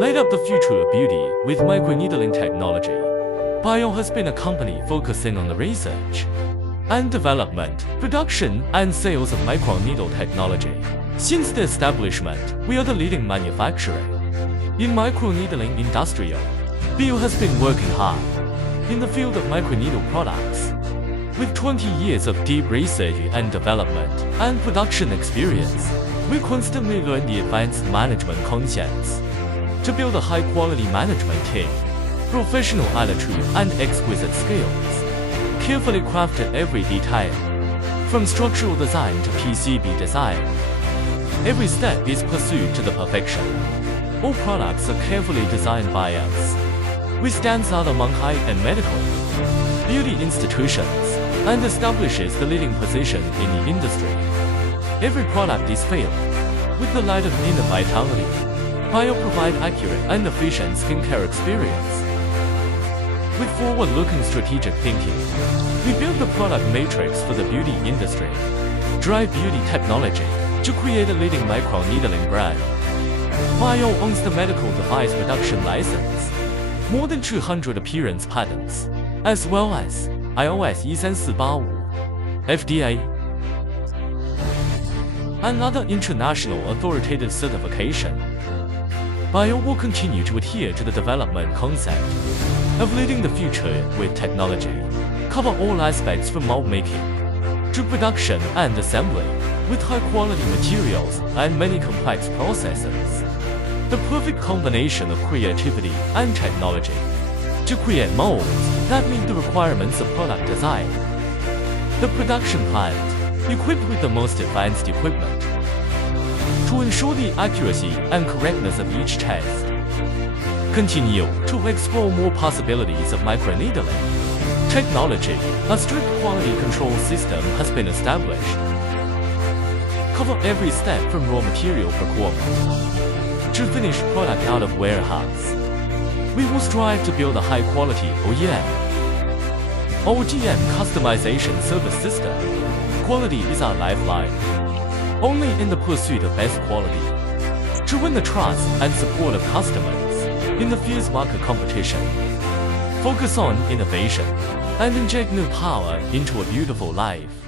Light up the future of beauty with microneedling technology. BYALL has been a company focusing on the research and development, production, and sales of microneedle technology. Since the establishment, we are the leading manufacturer in microneedling industrial. BYALL has been working hard in the field of microneedle products. With 20 years of deep research and development and production experience, we constantly learn the advanced management concepts to build a high-quality management team, professional attitude, and exquisite skills. Carefully crafted every detail, from structural design to PCB design. Every step is pursued to the perfection. All products are carefully designed by us. We stand out among high-end medical, beauty institutions, and establishes the leading position in the industry. Every product is filled with the light of inner vitality. BYALL provide accurate and efficient skincare experience. With forward-looking strategic thinking, we build the product matrix for the beauty industry, drive beauty technology to create a leading microneedling brand. BYALL owns the medical device production license, more than 200 appearance patents, as well as iOS 13485, FDA, and other international authoritative certification. BYALL will continue to adhere to the development concept of leading the future with technology, cover all aspects from mold making to production and assembly, with high-quality materials and many complex processes. The perfect combination of creativity and technology to create molds that meet the requirements of product design. The production plant, equipped with the most advanced equipment, to ensure the accuracy and correctness of each test. Continue to explore more possibilities of microneedling technology. A strict quality control system has been established. Cover every step from raw material procurement to finished product out of warehouse. We will strive to build a high-quality OEM customization service system. Quality is our lifeline. Only in the pursuit of best quality to win the trust and support of customers in the fierce market competition. Focus on innovation and inject new power into a beautiful life.